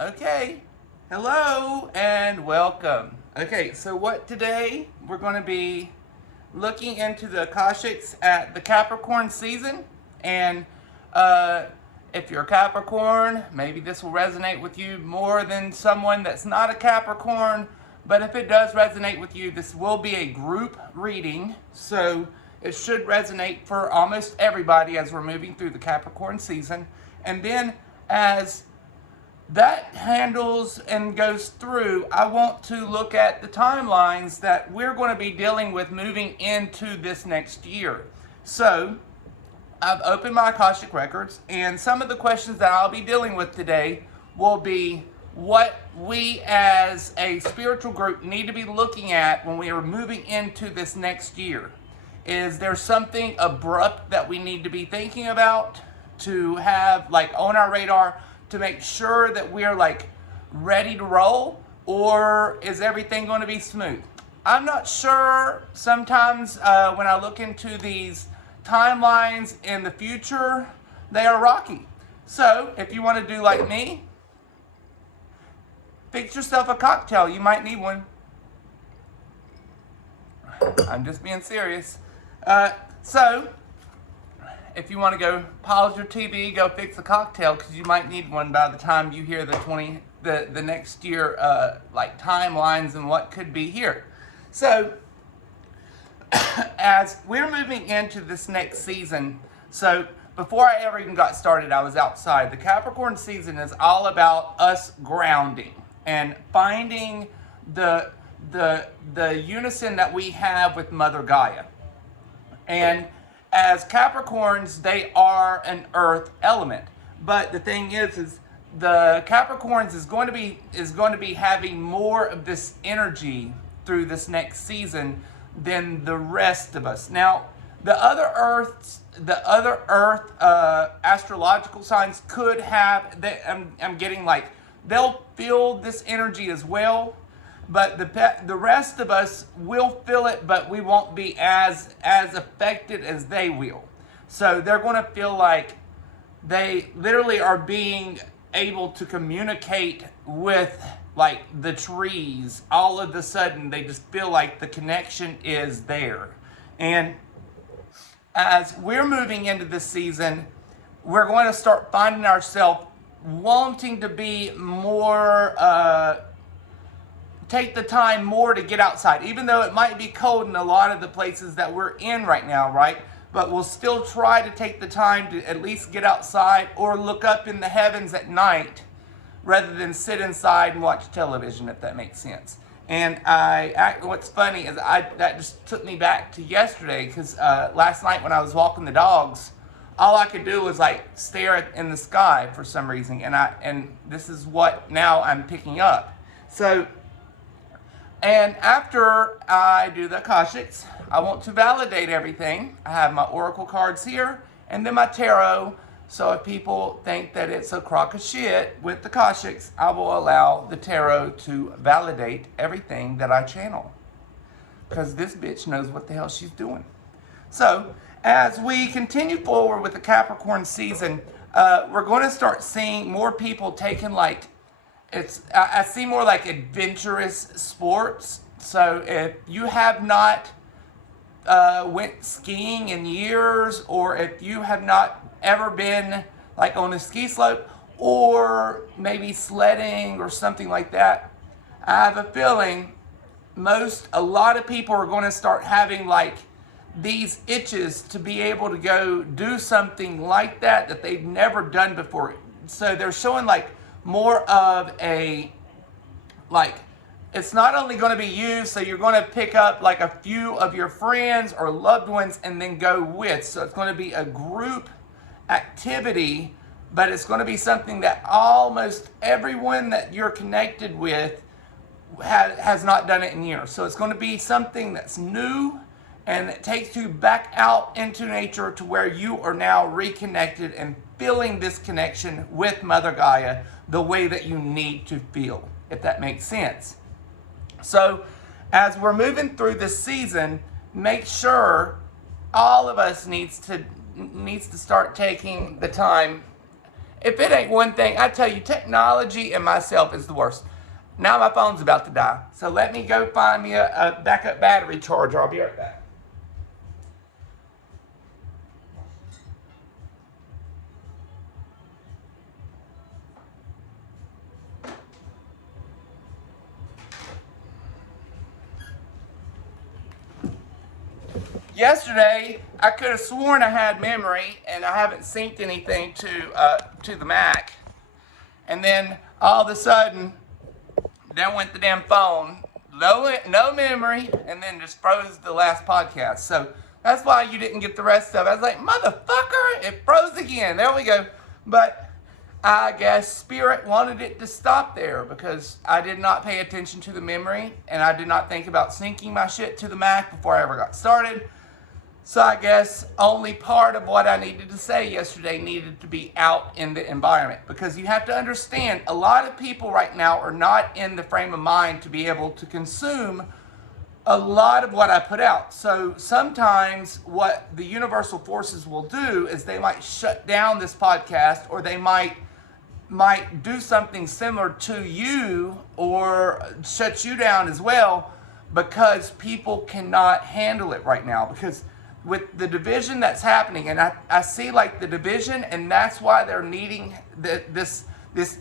Okay, hello and welcome. Okay, so what today we're going to be looking into the Akashics at the Capricorn season, and if you're a Capricorn, maybe this will resonate with you more than someone that's not a Capricorn. But if it does resonate with you, this will be a group reading, so it should resonate for almost everybody as we're moving through the Capricorn season. And then as that handles and goes through, I want to look at the timelines that we're going to be dealing with moving into this next year. So I've opened my Akashic records, and some of the questions that I'll be dealing with today will be what we as a spiritual group need to be looking at when we are moving into this next year. Is there something abrupt that we need to be thinking about to have like on our radar to make sure that we're like ready to roll, or is everything going to be smooth? I'm not sure. Sometimes when I look into these timelines in the future, they are rocky. So if you want to do like me, fix yourself a cocktail. You might need one. I'm just being serious. So if you want to go pause your TV, go fix a cocktail, because you might need one by the time you hear the next year like timelines and what could be here. So as we're moving into this next season, so before I ever even got started, I was outside. The Capricorn season is all about us grounding and finding the unison that we have with Mother Gaia. And as Capricorns, they are an earth element. But the thing is the Capricorns is going to be having more of this energy through this next season than the rest of us. Now, the other Earth astrological signs could have. I'm getting like they'll feel this energy as well. But the rest of us will feel it, but we won't be as affected as they will. So they're going to feel like they literally are being able to communicate with like the trees. All of a sudden, they just feel like the connection is there. And as we're moving into this season, we're going to start finding ourselves wanting to be more take the time more to get outside, even though it might be cold in a lot of the places that we're in right now, right? But we'll still try to take the time to at least get outside or look up in the heavens at night rather than sit inside and watch television, if that makes sense. And what's funny is that just took me back to yesterday, because last night when I was walking the dogs, all I could do was like stare in the sky for some reason, and this is what now I'm picking up. So. And after I do the Akashics, I want to validate everything. I have my oracle cards here, and then my tarot. So if people think that it's a crock of shit with the Akashics, I will allow the tarot to validate everything that I channel, because this bitch knows what the hell she's doing. So as we continue forward with the Capricorn season, we're going to start seeing more people taking like, I see more like adventurous sports. So if you have not went skiing in years, or if you have not ever been like on a ski slope, or maybe sledding or something like that, I have a feeling a lot of people are going to start having like these itches to be able to go do something like that they've never done before. So they're showing like more of a, like, it's not only going to be you, so you're going to pick up like a few of your friends or loved ones and then go with. So it's going to be a group activity, but it's going to be something that almost everyone that you're connected with has not done it in years. So it's going to be something that's new, and it takes you back out into nature to where you are now reconnected and feeling this connection with Mother Gaia the way that you need to feel, if that makes sense. So as we're moving through this season, make sure all of us needs to start taking the time if it ain't one thing, I tell you, technology and myself is the worst. Now my phone's about to die. So let me go find me a backup battery charger. I'll be right back. Yesterday, I could have sworn I had memory, and I haven't synced anything to the Mac. And then all of a sudden, down went the damn phone, no memory, and then just froze the last podcast. So that's why you didn't get the rest of it. I was like, motherfucker, it froze again. There we go. But I guess Spirit wanted it to stop there because I did not pay attention to the memory, and I did not think about syncing my shit to the Mac before I ever got started. So I guess only part of what I needed to say yesterday needed to be out in the environment, because you have to understand, a lot of people right now are not in the frame of mind to be able to consume a lot of what I put out. So sometimes what the universal forces will do is they might shut down this podcast, or they might do something similar to you, or shut you down as well, because people cannot handle it right now. Because with the division that's happening, and I see like the division, and that's why they're needing this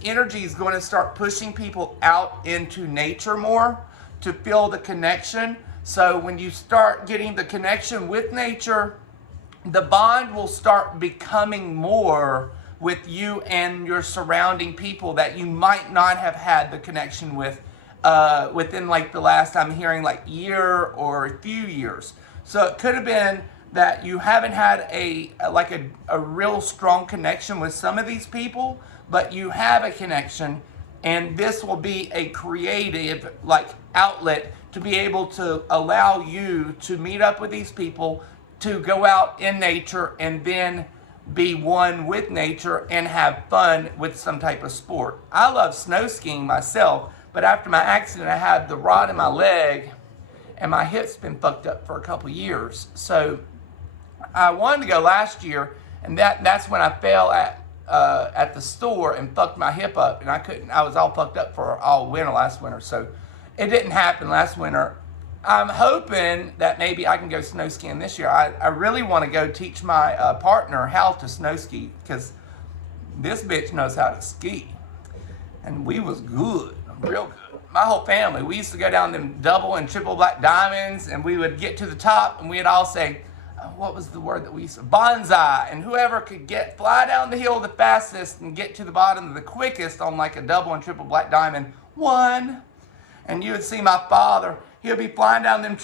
energy is going to start pushing people out into nature more to feel the connection. So when you start getting the connection with nature, the bond will start becoming more with you and your surrounding people that you might not have had the connection with within like the last, I'm hearing, like year or a few years. So it could have been that you haven't had a real strong connection with some of these people, but you have a connection, and this will be a creative like outlet to be able to allow you to meet up with these people, to go out in nature and then be one with nature and have fun with some type of sport. I love snow skiing myself, but after my accident I had the rod in my leg and my hip's been fucked up for a couple years. So I wanted to go last year, and that's when I fell at the store and fucked my hip up, and I was all fucked up for all winter last winter. So it didn't happen last winter. I'm hoping that maybe I can go snow skiing this year. I really want to go teach my partner how to snow ski, because this bitch knows how to ski. And we was good, real good. My whole family, we used to go down them double and triple black diamonds, and we would get to the top, and we'd all say, what was the word that we used to, bonsai, and whoever could fly down the hill the fastest and get to the bottom the quickest on like a double and triple black diamond won. And you would see my father, he'd be flying down them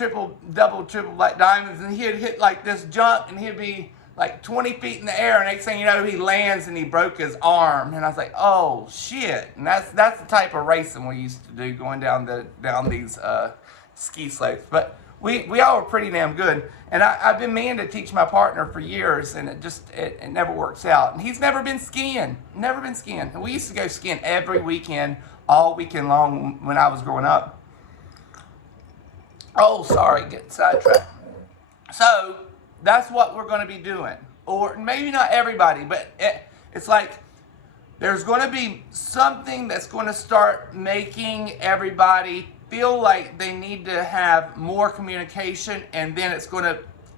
double, triple black diamonds, and he'd hit like this jump, and he'd be like 20 feet in the air, and next thing you know, he lands and he broke his arm. And I was like, oh shit. And that's the type of racing we used to do, going down these ski slopes. But we all were pretty damn good. And I've been meaning to teach my partner for years, and it never works out. And he's never been skiing. And we used to go skiing every weekend, all weekend long when I was growing up. Oh, sorry, getting sidetracked. So that's what we're going to be doing. Or maybe not everybody, but it's like there's going to be something that's going to start making everybody feel like they need to have more communication, and then it's going to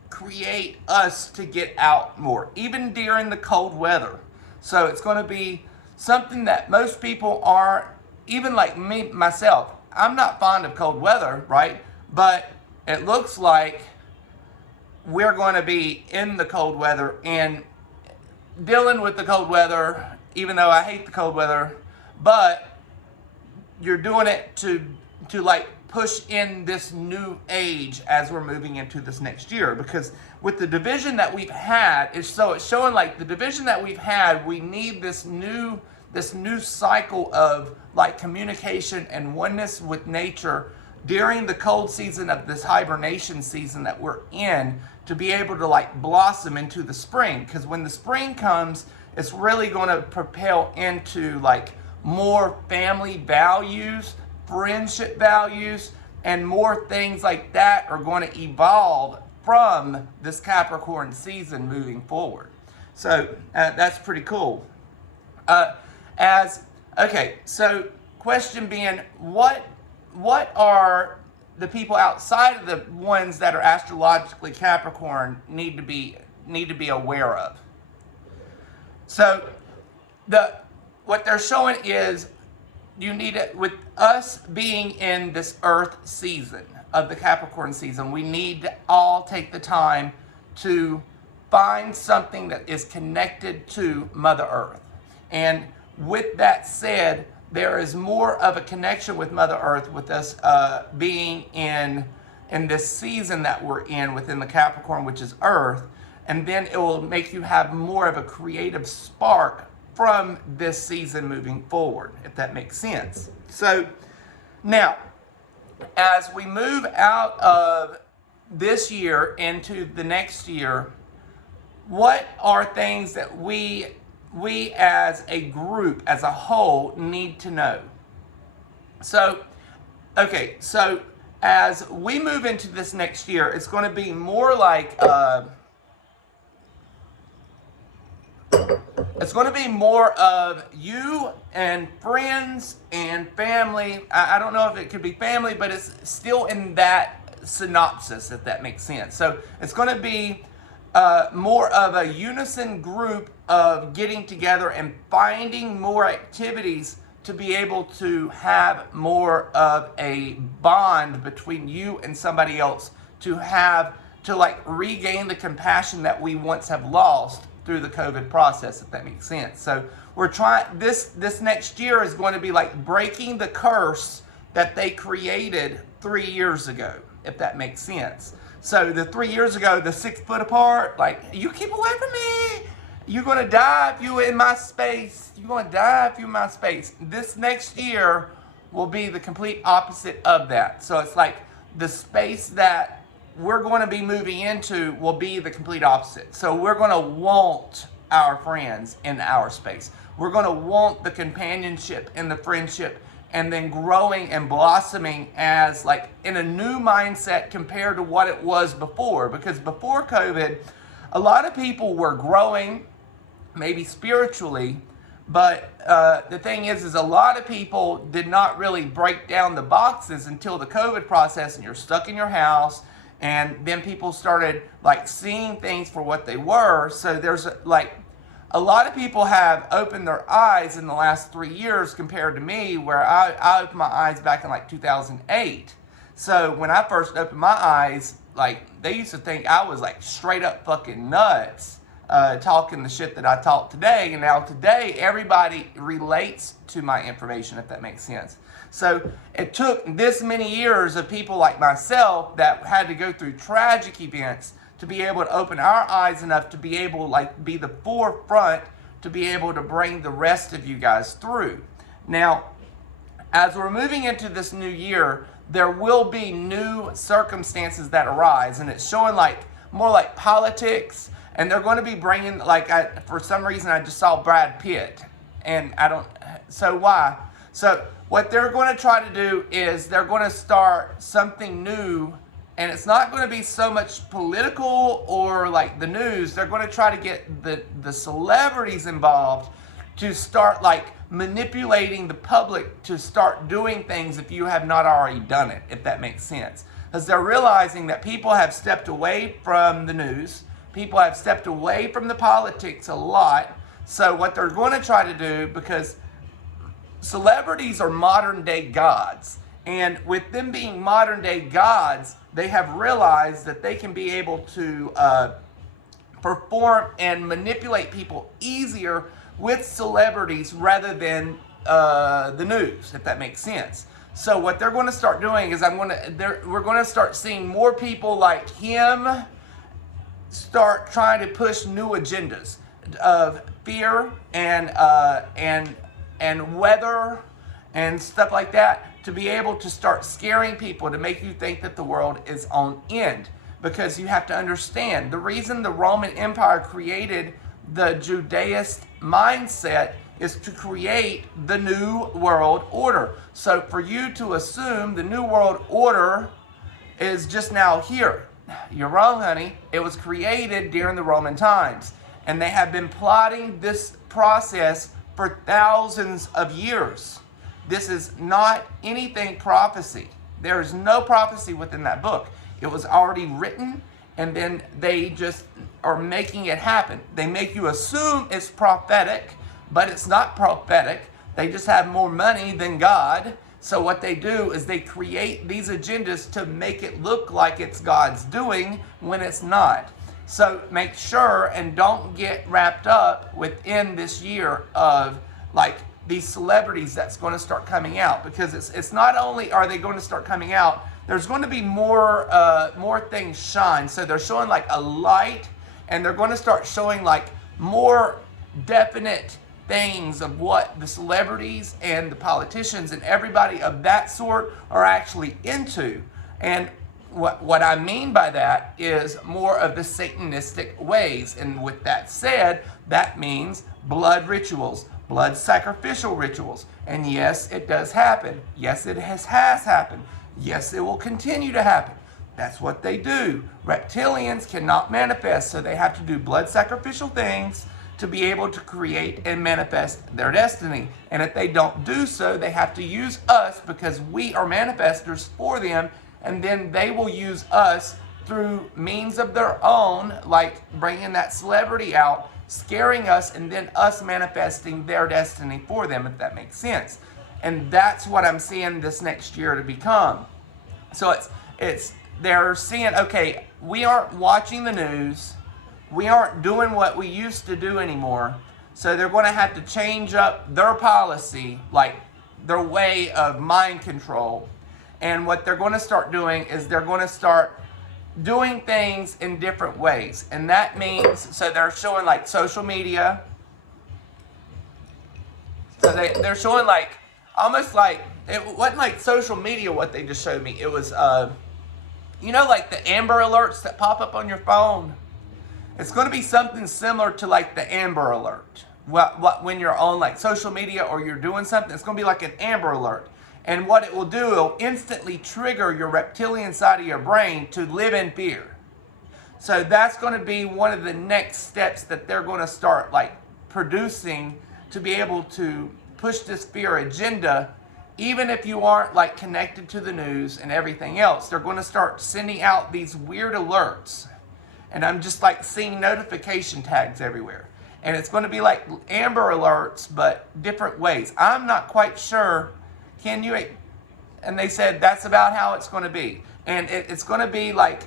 create us to get out more, even during the cold weather. So it's going to be something that most people aren't, even like me, myself. I'm not fond of cold weather, right? But it looks like we're going to be in the cold weather and dealing with the cold weather, even though I hate the cold weather, but you're doing it to like push in this new age as we're moving into this next year. Because with the division that we've had, it's showing like the division that we've had, we need this new cycle of like communication and oneness with nature during the cold season of this hibernation season that we're in, to be able to like blossom into the spring. Because when the spring comes, it's really going to propel into like more family values, friendship values, and more things like that are going to evolve from this Capricorn season moving forward. So that's pretty cool. So question being, what are the people outside of the ones that are astrologically Capricorn need to be aware of? So what they're showing is, you need it with us being in this Earth season of the Capricorn season. We need to all take the time to find something that is connected to Mother Earth. And with that said, there is more of a connection with Mother Earth with us being in this season that we're in within the Capricorn, which is Earth. And then it will make you have more of a creative spark from this season moving forward, if that makes sense. So now, as we move out of this year into the next year, what are things that we as a group, as a whole, need to know? So as we move into this next year, it's going to be more like it's going to be more of you and friends and family. I don't know if it could be family, but it's still in that synopsis, if that makes sense. So it's going to be more of a unison group of getting together and finding more activities to be able to have more of a bond between you and somebody else, to regain the compassion that we once have lost through the COVID process, if that makes sense. So we're trying, this next year is going to be like breaking the curse that they created 3 years ago, if that makes sense. So the 3 years ago, the 6 foot apart, like, you keep away from me. You're going to die if you're in my space. You're going to die if you're in my space. This next year will be the complete opposite of that. So it's like the space that we're going to be moving into will be the complete opposite. So we're going to want our friends in our space. We're going to want the companionship and the friendship, and then growing and blossoming as like in a new mindset compared to what it was before. Because before COVID, a lot of people were growing, maybe spiritually, but the thing is a lot of people did not really break down the boxes until the COVID process, and you're stuck in your house. And then people started like seeing things for what they were. So there's like a lot of people have opened their eyes in the last 3 years compared to me, where I opened my eyes back in like 2008. So when I first opened my eyes, like, they used to think I was like straight up fucking nuts, talking the shit that I talk today. And now today, everybody relates to my information, if that makes sense. So it took this many years of people like myself that had to go through tragic events to be able to open our eyes enough to be able to like be the forefront to be able to bring the rest of you guys through. Now, as we're moving into this new year, there will be new circumstances that arise, and it's showing like more like politics, and they're going to be bringing like, for some reason I just saw Brad Pitt, and I don't, so why? So what they're going to try to do is they're going to start something new, and it's not going to be so much political or like the news. They're going to try to get the celebrities involved to start like manipulating the public to start doing things if you have not already done it, if that makes sense. Because they're realizing that people have stepped away from the news. People have stepped away from the politics a lot. So what they're going to try to do, because celebrities are modern day gods, and with them being modern day gods, they have realized that they can be able to perform and manipulate people easier with celebrities rather than the news, if that makes sense. So what they're going to start doing is we're going to start seeing more people like him start trying to push new agendas of fear and weather and stuff like that, to be able to start scaring people, to make you think that the world is on end. Because you have to understand, the reason the Roman Empire created the Judaist mindset is to create the New World Order. So for you to assume the New World Order is just now here, you're wrong, honey. It was created during the Roman times. And they have been plotting this process for thousands of years. This is not anything prophecy. There is no prophecy within that book. It was already written, and then they just are making it happen. They make you assume it's prophetic, but it's not prophetic. They just have more money than God. So what they do is they create these agendas to make it look like it's God's doing when it's not. So make sure and don't get wrapped up within this year of like these celebrities that's going to start coming out, because it's not only are they going to start coming out, there's going to be more things shine. So they're showing like a light, and they're going to start showing like more definite things of what the celebrities and the politicians and everybody of that sort are actually into. And what I mean by that is more of the Satanistic ways. And with that said, that means blood rituals, blood sacrificial rituals. And yes, it does happen. Yes, it has happened. Yes, it will continue to happen. That's what they do. Reptilians cannot manifest, so they have to do blood sacrificial things to be able to create and manifest their destiny. And if they don't do so, they have to use us, because we are manifestors for them, and then they will use us through means of their own, like bringing that celebrity out, scaring us, and then us manifesting their destiny for them, if that makes sense. And that's what I'm seeing this next year to become. So they're seeing, okay, we aren't watching the news, we aren't doing what we used to do anymore, so they're going to have to change up their policy, like their way of mind control. And what they're going to start doing is they're going to start doing things in different ways. And that means, so they're showing like social media. So they're showing like, almost like, it wasn't like social media what they just showed me. It was, like the Amber Alerts that pop up on your phone. It's going to be something similar to like the Amber Alert. When you're on like social media or you're doing something, it's going to be like an Amber Alert. And what it will do, it'll instantly trigger your reptilian side of your brain to live in fear. So that's going to be one of the next steps that they're going to start like producing to be able to push this fear agenda. Even if you aren't like connected to the news and everything else, they're going to start sending out these weird alerts. And I'm just like seeing notification tags everywhere. And it's going to be like Amber Alerts, but different ways. I'm not quite sure. Can you? And they said that's about how it's going to be. And it's going to be like,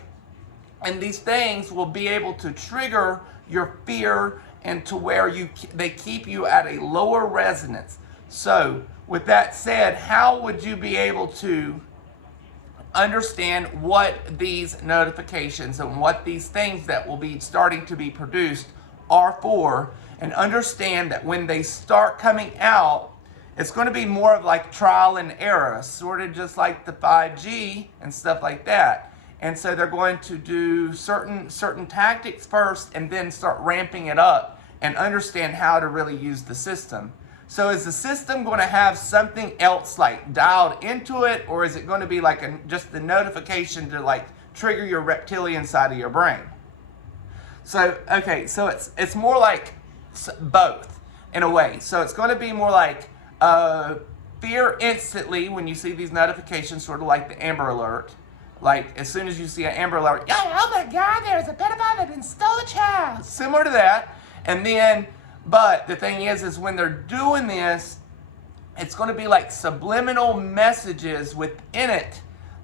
and these things will be able to trigger your fear and to where they keep you at a lower resonance. So with that said, how would you be able to understand what these notifications and what these things that will be starting to be produced are for, and understand that when they start coming out, it's going to be more of like trial and error, sort of just like the 5G and stuff like that. And so they're going to do certain tactics first and then start ramping it up and understand how to really use the system. So is the system going to have something else like dialed into it, or is it going to be like just the notification to like trigger your reptilian side of your brain? So, okay, so it's more like both in a way. So it's going to be more like fear instantly when you see these notifications, sort of like the Amber Alert. Like as soon as you see an Amber Alert, oh my God, there's a pedophile that stole a child. Similar to that. And then, but the thing is when they're doing this, it's going to be like subliminal messages within it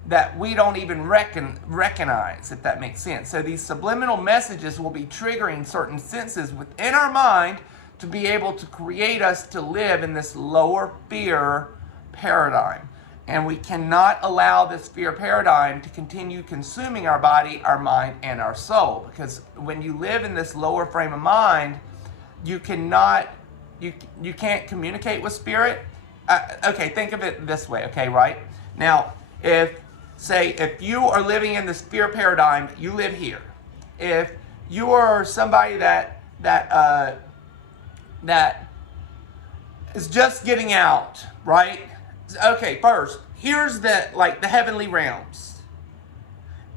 that we don't even recognize, if that makes sense. So these subliminal messages will be triggering certain senses within our mind to be able to create us to live in this lower fear paradigm. And we cannot allow this fear paradigm to continue consuming our body, our mind, and our soul. Because when you live in this lower frame of mind, you can't communicate with spirit. Okay, think of it this way, okay, right? Now, if you are living in this fear paradigm, you live here. If you are somebody that is just getting out, right? Okay, first, here's the heavenly realms.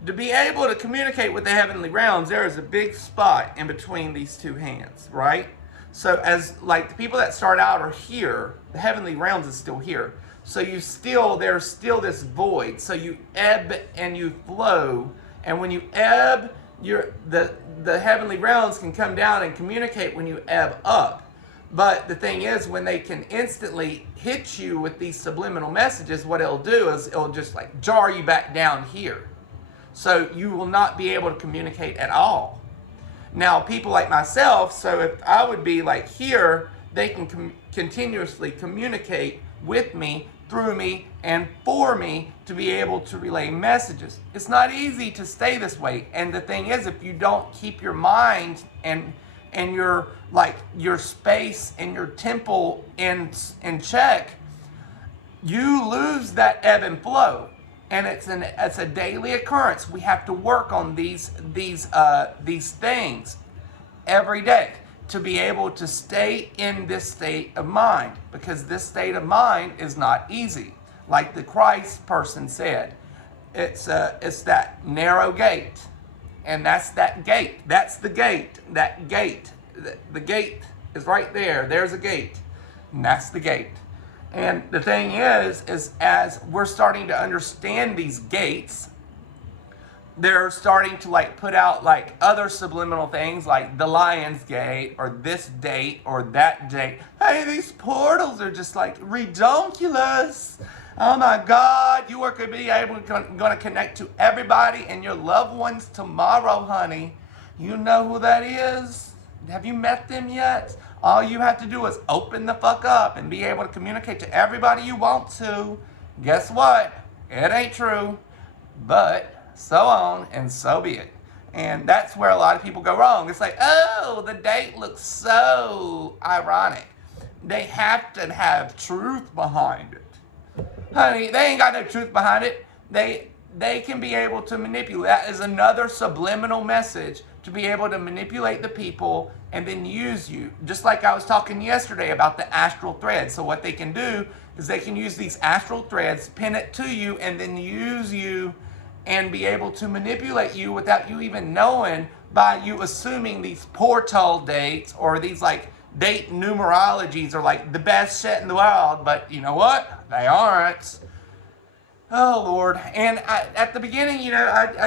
To be able to communicate with the heavenly realms, there is a big spot in between these two hands, right? So as like the people that start out are here, the heavenly realms is still here. So there's still this void. So you ebb and you flow. And when you ebb, the heavenly realms can come down and communicate when you ebb up. But the thing is, when they can instantly hit you with these subliminal messages, what it'll do is it'll just like jar you back down here. So you will not be able to communicate at all. Now, people like myself, so if I would be like here, they can continuously communicate with me, through me, and for me to be able to relay messages. It's not easy to stay this way. And the thing is, if you don't keep your mind and your space and your temple in check, you lose that ebb and flow. And it's a daily occurrence. We have to work on these things every day to be able to stay in this state of mind, because this state of mind is not easy. Like the Christ person said, it's that narrow gate, and that's that gate. That's the gate. That gate. The gate is right there. There's a gate, and that's the gate. And the thing is as we're starting to understand these gates, they're starting to like put out like other subliminal things like the Lion's Gate or this date or that date. Hey, these portals are just like redonkulous. Oh my God, you are going to be able to connect to everybody and your loved ones tomorrow, honey. You know who that is? Have you met them yet? All you have to do is open the fuck up and be able to communicate to everybody you want to. Guess what? It ain't true. But so on and so be it. And that's where a lot of people go wrong. It's like, oh, the date looks so ironic. They have to have truth behind it. Honey, they ain't got no truth behind it. They can be able to manipulate. That is another subliminal message, to be able to manipulate the people and then use you. Just like I was talking yesterday about the astral thread. So what they can do is they can use these astral threads, pin it to you, and then use you and be able to manipulate you without you even knowing, by you assuming these portal dates or these like date numerologies are like the best shit in the world. But you know what? They aren't. Oh Lord! And at the beginning, you know, I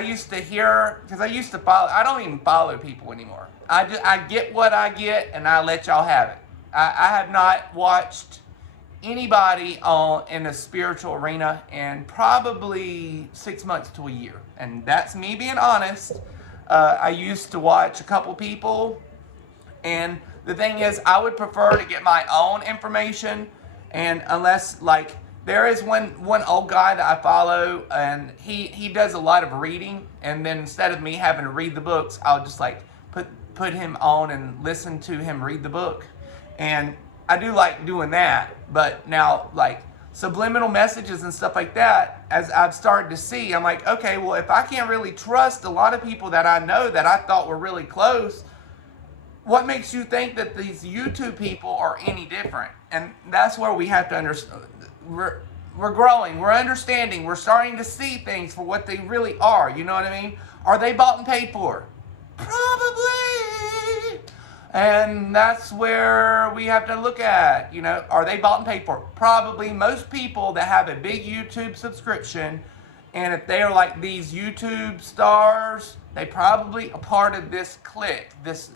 used to hear, because I used to follow. I don't even follow people anymore. I get what I get, and I let y'all have it. I have not watched anybody in a spiritual arena in probably 6 months to a year, and that's me being honest. I used to watch a couple people, and the thing is, I would prefer to get my own information, and unless like. There is one old guy that I follow, and he does a lot of reading, and then instead of me having to read the books, I'll just like put him on and listen to him read the book. And I do like doing that, but now like subliminal messages and stuff like that, as I've started to see, I'm like, okay, well, if I can't really trust a lot of people that I know that I thought were really close, what makes you think that these YouTube people are any different? And that's where we have to understand. We're growing, we're understanding, we're starting to see things for what they really are. You know what I mean? Are they bought and paid for? Probably. And that's where we have to look at, you know, are they bought and paid for? Probably. Most people that have a big YouTube subscription, and if they are like these YouTube stars, they probably a part of this clique, this,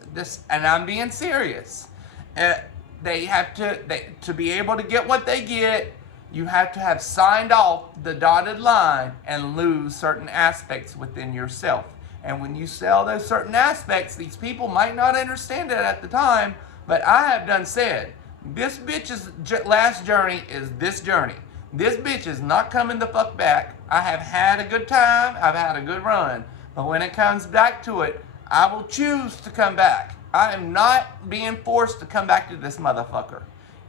and I'm being serious. They have to be able to get what they get. You have to have signed off the dotted line and lose certain aspects within yourself. And when you sell those certain aspects, these people might not understand it at the time, but I have done said, this bitch's last journey is this journey. This bitch is not coming the fuck back. I have had a good time. I've had a good run. But when it comes back to it, I will choose to come back. I am not being forced to come back to this motherfucker.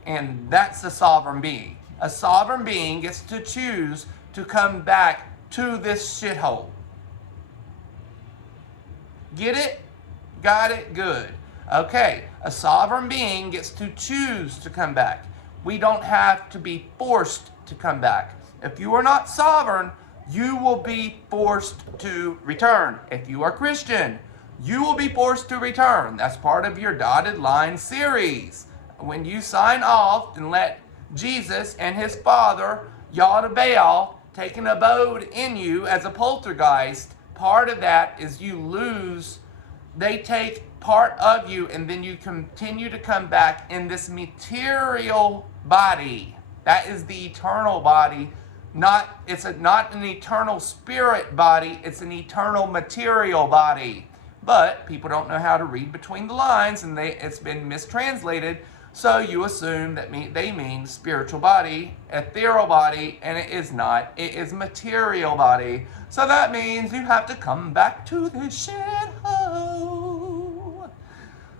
And that's a sovereign being. A sovereign being gets to choose to come back to this shithole. Get it? Got it? Good. Okay, a sovereign being gets to choose to come back. We don't have to be forced to come back. If you are not sovereign, you will be forced to return. If you are Christian, you will be forced to return. That's part of your dotted line series. When you sign off and let Jesus and his Father, Yada Baal, take an abode in you as a poltergeist, part of that is you lose. They take part of you, and then you continue to come back in this material body. That is the eternal body. It's not an eternal spirit body. It's an eternal material body. But people don't know how to read between the lines, and it's been mistranslated. So you assume that they mean spiritual body, ethereal body, and it is not. It is material body. So that means you have to come back to the shadow.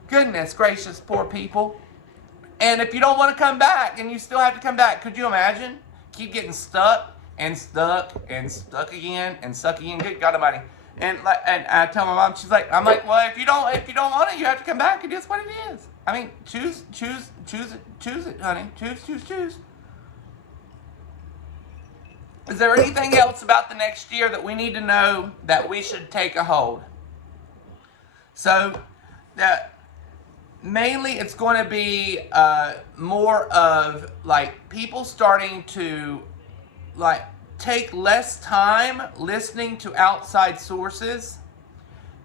Goodness gracious, poor people. And if you don't want to come back and you still have to come back, could you imagine? Keep getting stuck and stuck and stuck again and stuck again. Good God Almighty. And I tell my mom, I'm like, well, if you don't want it, you have to come back. It is what it is. I mean, choose it, honey. Choose. Is there anything else about the next year that we need to know that we should take a hold? So that mainly it's going to be more of like people starting to like take less time listening to outside sources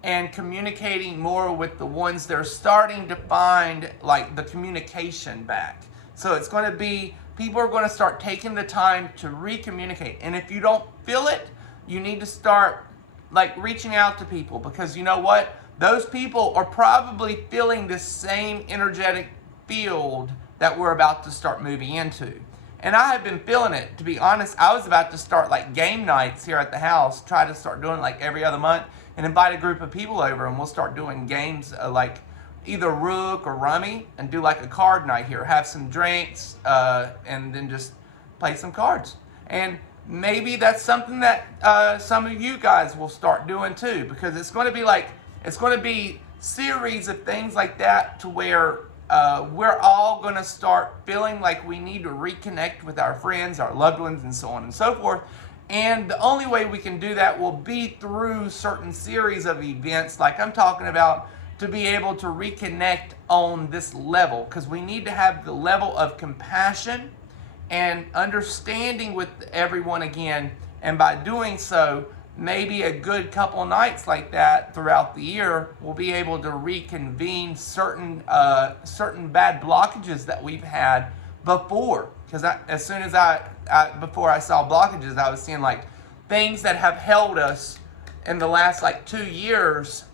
and communicating more with the ones that are starting to find like the communication back. So it's going to be, people are going to start taking the time to recommunicate. And if you don't feel it, you need to start like reaching out to people, because you know what? Those people are probably feeling the same energetic field that we're about to start moving into. And I have been feeling it, to be honest. I was about to start like game nights here at the house, try to start doing like every other month, and invite a group of people over, and we'll start doing games like either Rook or Rummy, and do like a card night here, have some drinks, and then just play some cards. And maybe that's something that some of you guys will start doing too, because it's going to be series of things like that, to where we're all going to start feeling like we need to reconnect with our friends, our loved ones, and so on and so forth. And the only way we can do that will be through certain series of events like I'm talking about, to be able to reconnect on this level, because we need to have the level of compassion and understanding with everyone again. And by doing so, maybe a good couple nights like that throughout the year, we'll be able to reconvene certain bad blockages that we've had before. Because as soon as before I saw blockages, I was seeing like things that have held us in the last like 2 years.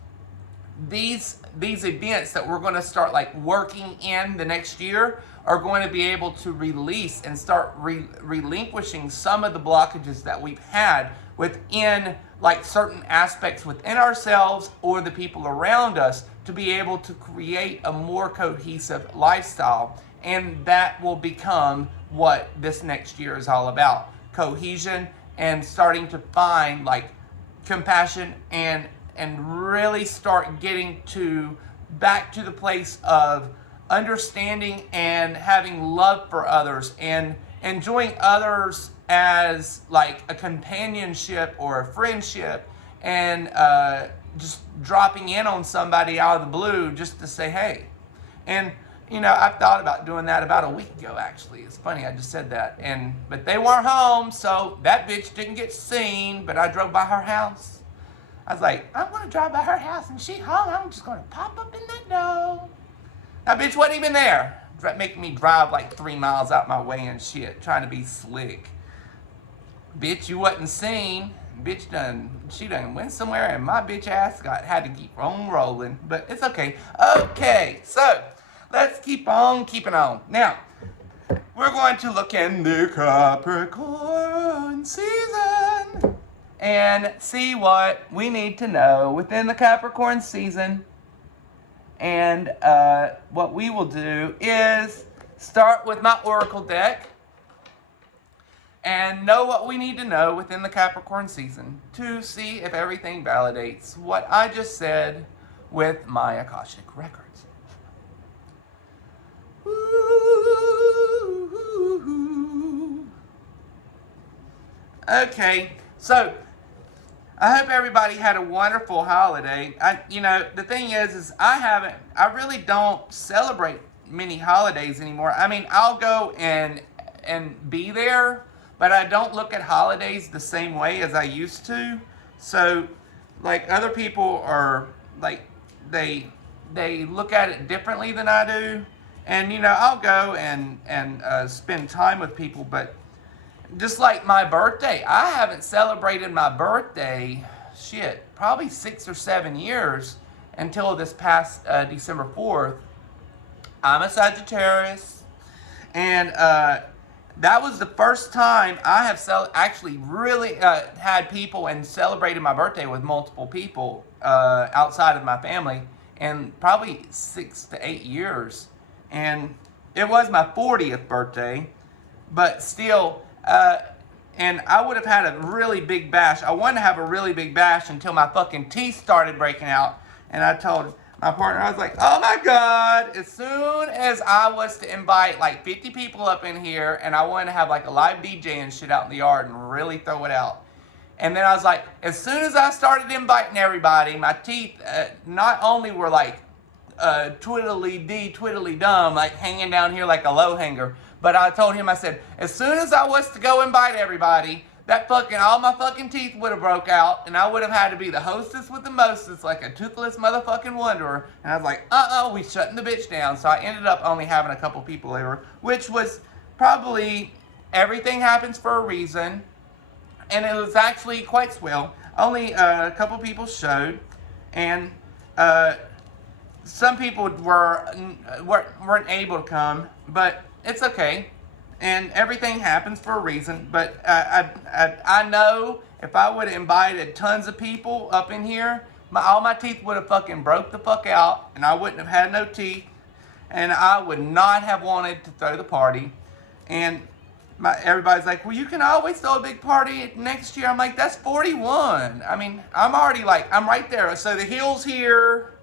These events that we're going to start like working in the next year are going to be able to release and start relinquishing some of the blockages that we've had within like certain aspects within ourselves or the people around us, to be able to create a more cohesive lifestyle. And that will become what this next year is all about: cohesion, and starting to find like compassion, and really start getting back to the place of understanding and having love for others, and enjoying others as like a companionship or a friendship, and just dropping in on somebody out of the blue just to say hey. And you know, I thought about doing that about a week ago, actually. It's funny, I just said that. But they weren't home, so that bitch didn't get seen, but I drove by her house. I was like, I'm going to drive by her house, and she home. I'm just going to pop up in that door. That bitch wasn't even there, making me drive like 3 miles out my way and shit, trying to be slick. Bitch, you wasn't seen. Bitch she done went somewhere, and my bitch ass had to keep on rolling. But it's okay. Okay, so let's keep on keeping on. Now, we're going to look in the Capricorn season and see what we need to know within the Capricorn season. And what we will do is start with my Oracle deck and know what we need to know within the Capricorn season to see if everything validates what I just said with my Akashic records. Okay, so I hope everybody had a wonderful holiday. The thing is I really don't celebrate many holidays anymore. I mean, I'll go and be there, but I don't look at holidays the same way as I used to. So, like, other people are like, they look at it differently than I do, and I'll go and spend time with people, but just like my birthday, I haven't celebrated my birthday, probably 6 or 7 years until this past December 4th. I'm a Sagittarius, and that was the first time I have actually really had people and celebrated my birthday with multiple people outside of my family in probably 6 to 8 years. And it was my 40th birthday, but still, and I would have had a really big bash. I wanted to have a really big bash until my fucking teeth started breaking out. And I told my partner, I was like, oh my God, as soon as I was to invite like 50 people up in here and I wanted to have like a live DJ and shit out in the yard and really throw it out. And then I was like, as soon as I started inviting everybody, my teeth not only were like twiddly-dum, like hanging down here like a low hanger, but I told him, I said, as soon as I was to go invite everybody, all my fucking teeth would have broke out, and I would have had to be the hostess with the mostest, like a toothless motherfucking wanderer. And I was like, we shutting the bitch down. So I ended up only having a couple people over, which was probably, everything happens for a reason, and it was actually quite swell. Only a couple people showed, and some people weren't able to come, but it's okay. And everything happens for a reason. But I know if I would have invited tons of people up in here, all my teeth would have fucking broke the fuck out, and I wouldn't have had no teeth, and I would not have wanted to throw the party. And everybody's like, well, you can always throw a big party next year. I'm like, that's 41. I mean, I'm already like, I'm right there. So the hill's here.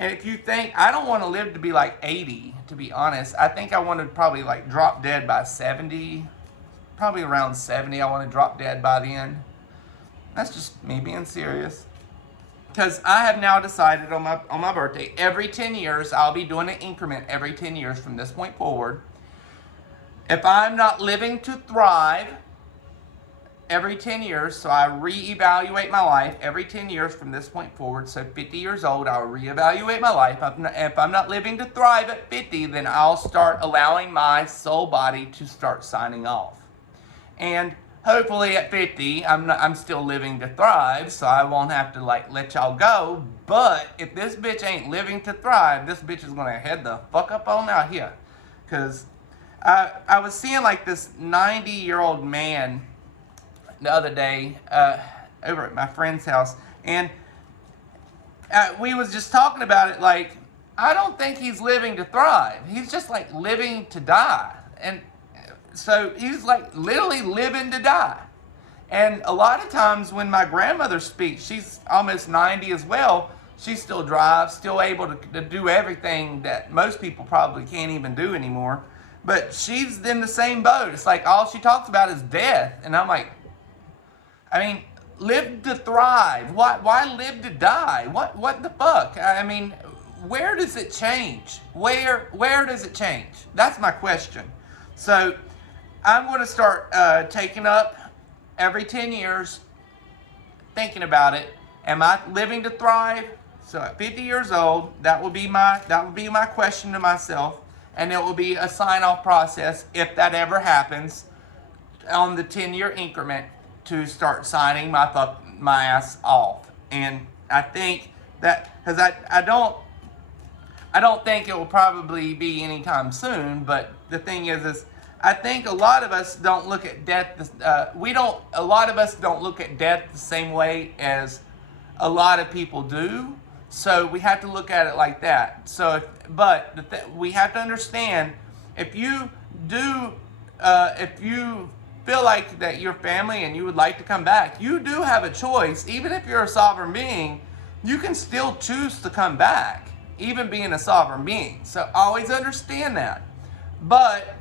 And if you think, I don't want to live to be like 80, to be honest. I think I want to probably like drop dead by 70. Probably around 70, I want to drop dead by then. That's just me being serious. Because I have now decided on my birthday, every 10 years, I'll be doing an increment every 10 years from this point forward. If I'm not living to thrive, every 10 years, so I reevaluate my life every 10 years from this point forward. So 50 years old, I'll reevaluate my life. If I'm not living to thrive at 50, then I'll start allowing my soul body to start signing off. And hopefully at 50, I'm still living to thrive, so I won't have to like let y'all go. But if this bitch ain't living to thrive, this bitch is gonna head the fuck up on out here. Cause I was seeing like this 90-year-old man the other day over at my friend's house, and we was just talking about it. Like, I don't think he's living to thrive. He's just like living to die. And so he's like literally living to die. And a lot of times when my grandmother speaks, she's almost 90 as well, she still drives, still able to do everything that most people probably can't even do anymore. But she's in the same boat. It's like all she talks about is death. And I'm like, I mean, live to thrive. Why live to die? What the fuck? I mean, where does it change? Where does it change? That's my question. So I'm going to start taking up every 10 years, thinking about it. Am I living to thrive? So at 50 years old, that will be my question to myself, and it will be a sign-off process if that ever happens on the 10-year increment, to start signing my ass off. And I think that, because I don't think it will probably be anytime soon, but the thing is I think a lot of us don't look at death, a lot of us don't look at death the same way as a lot of people do. So we have to look at it like that. So, we have to understand, if you feel like that your family and you would like to come back, you do have a choice. Even if you're a sovereign being, you can still choose to come back, even being a sovereign being. So always understand that. But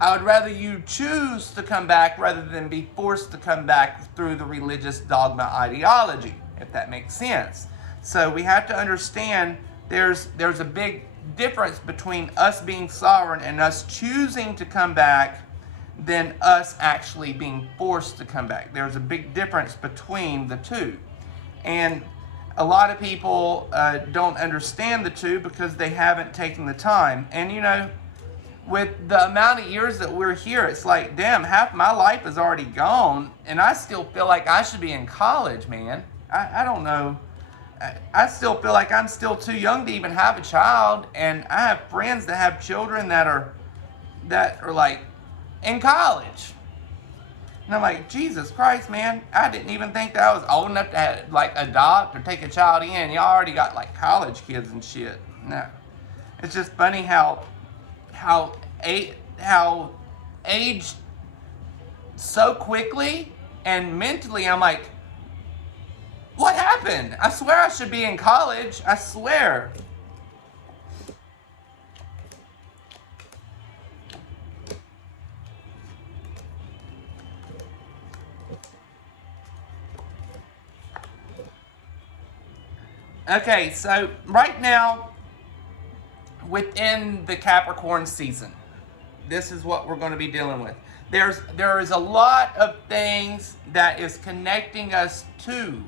I would rather you choose to come back rather than be forced to come back through the religious dogma ideology, if that makes sense. So we have to understand there's a big difference between us being sovereign and us choosing to come back than us actually being forced to come back. There's a big difference between the two. And a lot of people don't understand the two because they haven't taken the time. And you know, with the amount of years that we're here, it's like, damn, half my life is already gone, and I still feel like I should be in college, man. I don't know. I still feel like I'm still too young to even have a child, and I have friends that have children that are like in college. And I'm like, Jesus Christ, man, I didn't even think that I was old enough to like adopt or take a child in. Y'all already got like college kids and shit. No. It's just funny how age so quickly, and mentally I'm like, what happened? I swear I should be in college. I swear. Okay, so right now, within the Capricorn season, this is what we're going to be dealing with. There is a lot of things that is connecting us to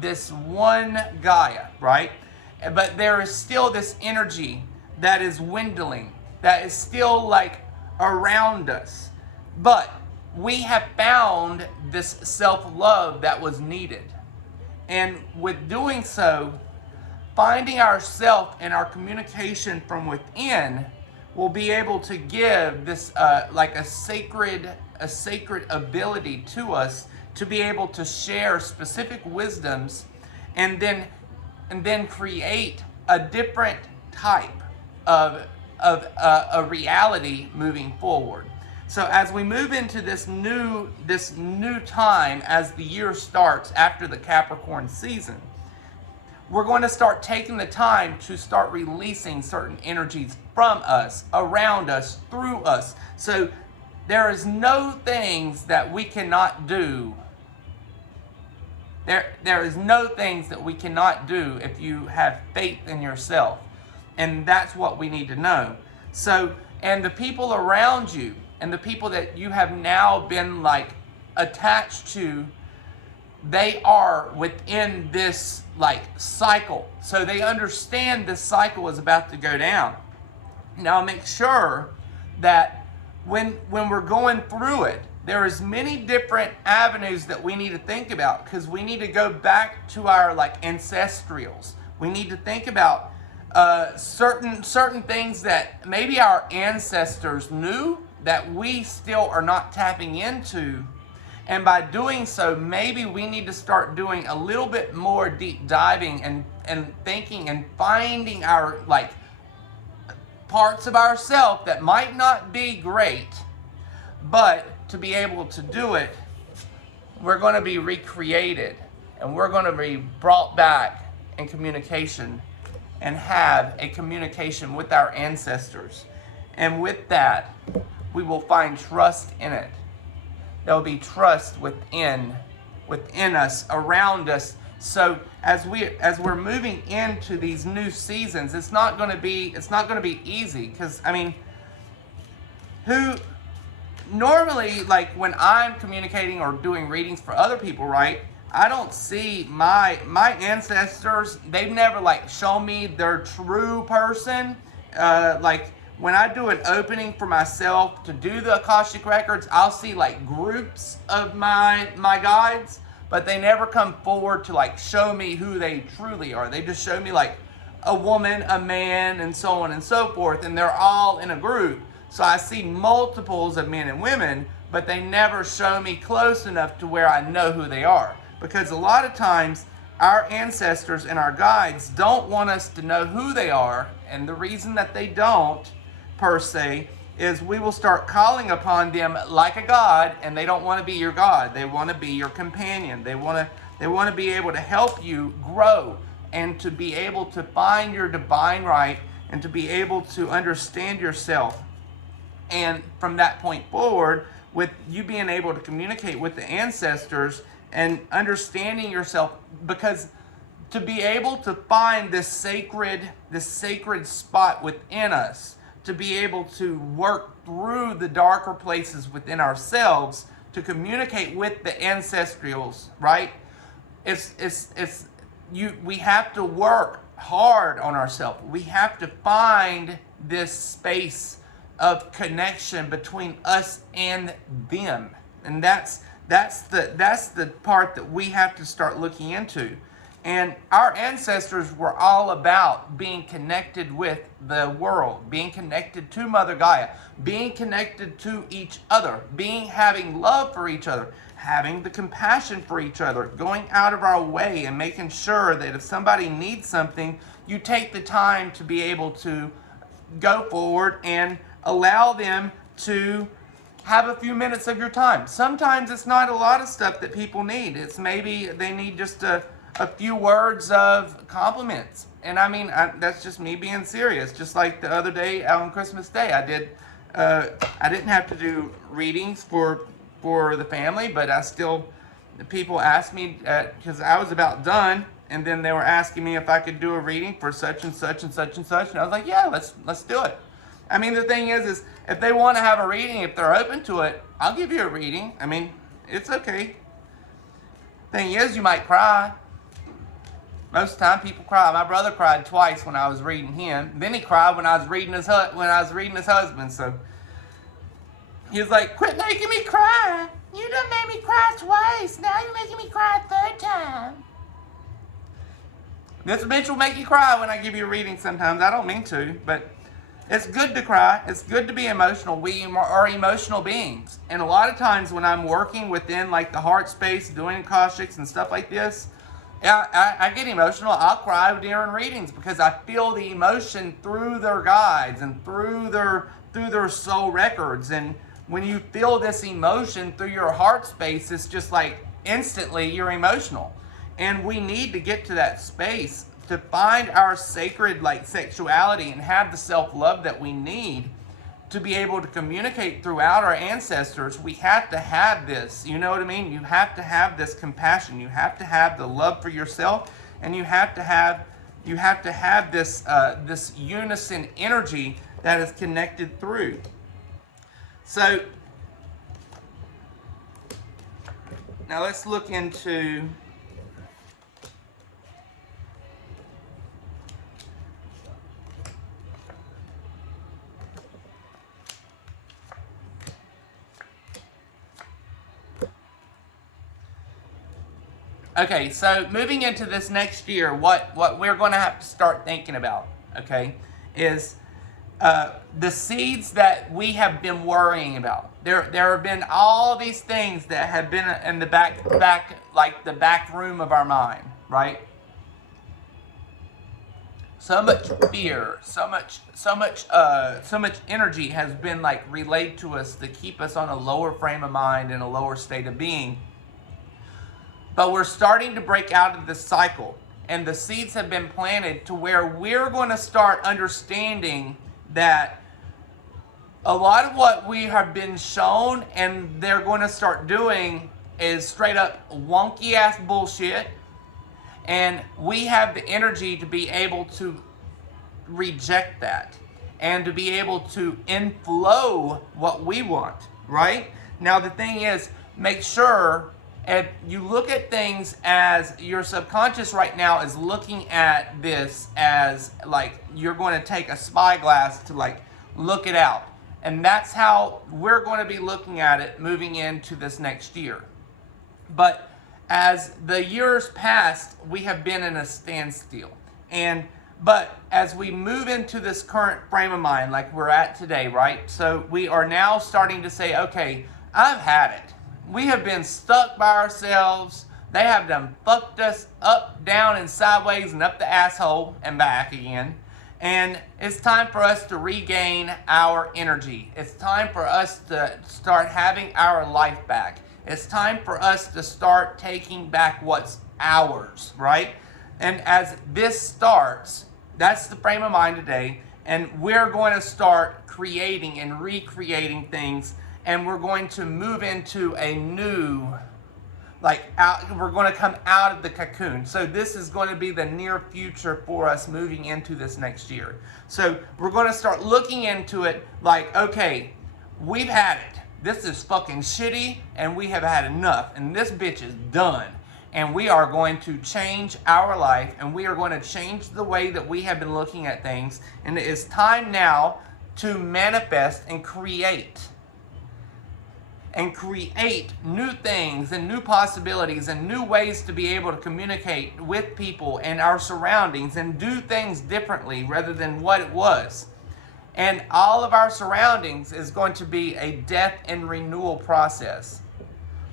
this one Gaia, right? But there is still this energy that is dwindling, that is still like around us. But we have found this self-love that was needed. And with doing so, finding ourselves and our communication from within will be able to give this like a sacred ability to us to be able to share specific wisdoms and then create a different type of a reality moving forward. So as we move into this new time, as the year starts after the Capricorn season, we're going to start taking the time to start releasing certain energies from us, around us, through us. So there is no things that we cannot do. There is no things that we cannot do if you have faith in yourself. And that's what we need to know. So, and the people around you and the people that you have now been like attached to, they are within this like cycle. So they understand this cycle is about to go down. Now make sure that when we're going through it, there is many different avenues that we need to think about, because we need to go back to our like ancestrals. We need to think about certain things that maybe our ancestors knew that we still are not tapping into. And by doing so, maybe we need to start doing a little bit more deep diving and thinking and finding our like parts of ourselves that might not be great, but to be able to do it, we're going to be recreated and we're going to be brought back in communication and have a communication with our ancestors. And with that, we will find trust in it. There will be trust within us, around us. So as we're moving into these new seasons, it's not going to be easy, because I mean, who normally, like when I'm communicating or doing readings for other people, right? I don't see my ancestors. They've never like shown me their true person. Like when I do an opening for myself to do the Akashic Records, I'll see like groups of my guides, but they never come forward to like show me who they truly are. They just show me like a woman, a man, and so on and so forth, and they're all in a group. So I see multiples of men and women, but they never show me close enough to where I know who they are. Because a lot of times, our ancestors and our guides don't want us to know who they are, and the reason that they don't, per se, is we will start calling upon them like a god, and they don't want to be your god. They want to be your companion. They want to be able to help you grow and to be able to find your divine right and to be able to understand yourself And from that point forward, with you being able to communicate with the ancestors and understanding yourself, because to be able to find this sacred spot within us, to be able to work through the darker places within ourselves, to communicate with the ancestrals, right? We have to work hard on ourselves. We have to find this space of connection between us and them, and that's the part that we have to start looking into. And our ancestors were all about being connected with the world, being connected to Mother Gaia, being connected to each other, having love for each other, having the compassion for each other, going out of our way and making sure that if somebody needs something, you take the time to be able to go forward and allow them to have a few minutes of your time. Sometimes it's not a lot of stuff that people need. It's maybe they need just a few words of compliments. And I mean, that's just me being serious. Just like the other day on Christmas Day, I didn't have to do readings for the family, but the people asked me, because I was about done, and then they were asking me if I could do a reading for such and such and such and such, and I was like, yeah, let's do it. I mean, the thing is if they want to have a reading, if they're open to it, I'll give you a reading. I mean, it's okay. Thing is, you might cry. Most of the time, people cry. My brother cried twice when I was reading him. Then he cried when I was reading his husband. So he was like, "Quit making me cry. You done made me cry twice. Now you're making me cry a third time." This bitch will make you cry when I give you a reading sometimes. I don't mean to, but it's good to cry. It's good to be emotional. We are emotional beings. And a lot of times when I'm working within like the heart space, doing Akashics and stuff like this, I get emotional. I'll cry during readings because I feel the emotion through their guides and through their soul records. And when you feel this emotion through your heart space, it's just like instantly you're emotional. And we need to get to that space to find our sacred like sexuality and have the self-love that we need to be able to communicate throughout our ancestors. We have to have this, you know what I mean? You have to have this compassion. You have to have the love for yourself, and you have to have this this unison energy that is connected through. So now let's look into okay, so moving into this next year, what we're going to have to start thinking about, okay, is the seeds that we have been worrying about. There have been all these things that have been in the back like the back room of our mind, right? So much fear, so much energy has been like relayed to us to keep us on a lower frame of mind and a lower state of being. But we're starting to break out of this cycle, and the seeds have been planted to where we're going to start understanding that a lot of what we have been shown and they're going to start doing is straight up wonky ass bullshit, and we have the energy to be able to reject that and to be able to inflow what we want, right? Now the thing is, make sure if you look at things as your subconscious right now is looking at this as like you're going to take a spyglass to like look it out. And that's how we're going to be looking at it moving into this next year. But as the years passed, we have been in a standstill. But as we move into this current frame of mind like we're at today, right? So we are now starting to say, okay, I've had it. We have been stuck by ourselves. They have done fucked us up, down, and sideways, and up the asshole, and back again. And it's time for us to regain our energy. It's time for us to start having our life back. It's time for us to start taking back what's ours, right? And as this starts, that's the frame of mind today. And we're going to start creating and recreating things, and we're going to move into a new, we're going to come out of the cocoon. So this is going to be the near future for us moving into this next year. So we're going to start looking into it like, okay, we've had it. This is fucking shitty, and we have had enough, and this bitch is done. And we are going to change our life, and we are going to change the way that we have been looking at things. And it is time now to manifest and create new things and new possibilities and new ways to be able to communicate with people and our surroundings and do things differently rather than what it was. And all of our surroundings is going to be a death and renewal process.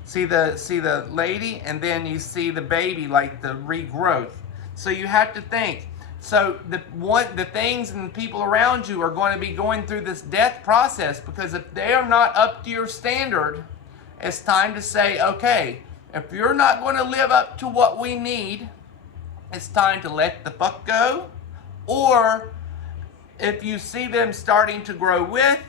See the lady, and then you see the baby, like the regrowth. So you have to think. So the things and the people around you are going to be going through this death process, because if they are not up to your standard, it's time to say, okay, if you're not going to live up to what we need, it's time to let the fuck go. Or if you see them starting to grow with,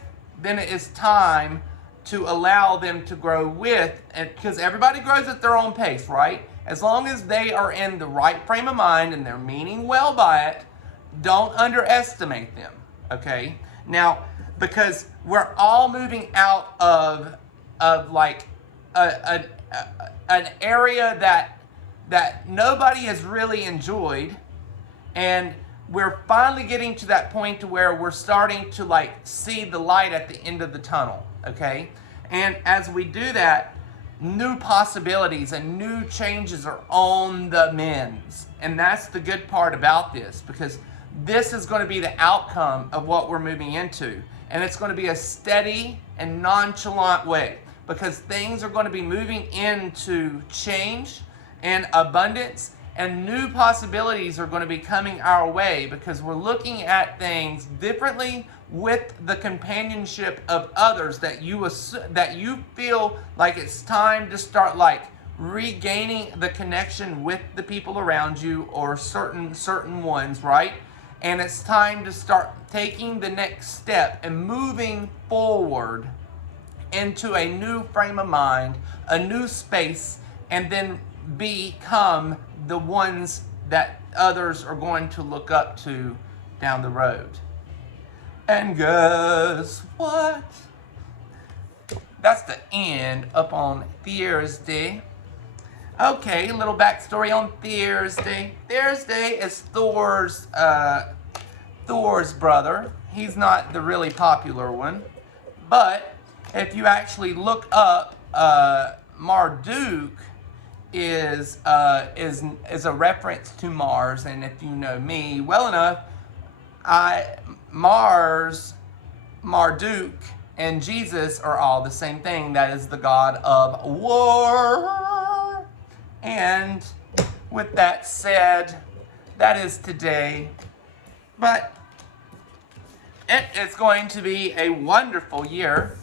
then it is time to allow them to grow with, and because everybody grows at their own pace, right? As long as they are in the right frame of mind and they're meaning well by it, don't underestimate them, okay? Now, because we're all moving out of like an area that nobody has really enjoyed, and we're finally getting to that point to where we're starting to like see the light at the end of the tunnel, okay? And as we do that, new possibilities and new changes are on the mends. And that's the good part about this, because this is going to be the outcome of what we're moving into. And it's going to be a steady and nonchalant way, because things are going to be moving into change and abundance, and new possibilities are going to be coming our way, because we're looking at things differently with the companionship of others that you feel like it's time to start like regaining the connection with the people around you, or certain ones, right? And it's time to start taking the next step and moving forward into a new frame of mind, a new space, and then become the ones that others are going to look up to down the road. And guess what? That's the end up on Thursday. Okay, a little backstory on Thursday. Thursday is Thor's brother. He's not the really popular one, but if you actually look up, Marduk is a reference to Mars, and if you know me well enough, Marduk, and Jesus are all the same thing. That is the god of war. And with that said, that is today. But it is going to be a wonderful year,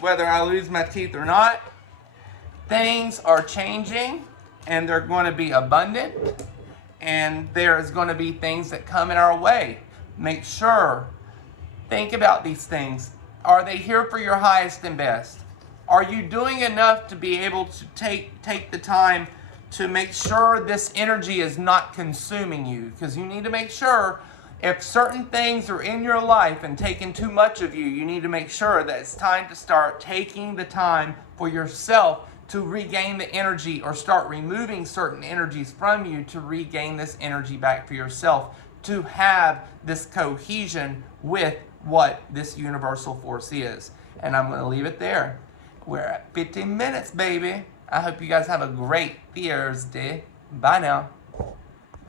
whether I lose my teeth or not. Things are changing, and they're going to be abundant, and there is going to be things that come in our way. Make sure, think about these things. Are they here for your highest and best? Are you doing enough to be able to take the time to make sure this energy is not consuming you? Because you need to make sure, if certain things are in your life and taking too much of you, you need to make sure that it's time to start taking the time for yourself to regain the energy, or start removing certain energies from you to regain this energy back for yourself, to have this cohesion with what this universal force is. And I'm going to leave it there. We're at 15 minutes, baby. I hope you guys have a great Thursday. Bye now.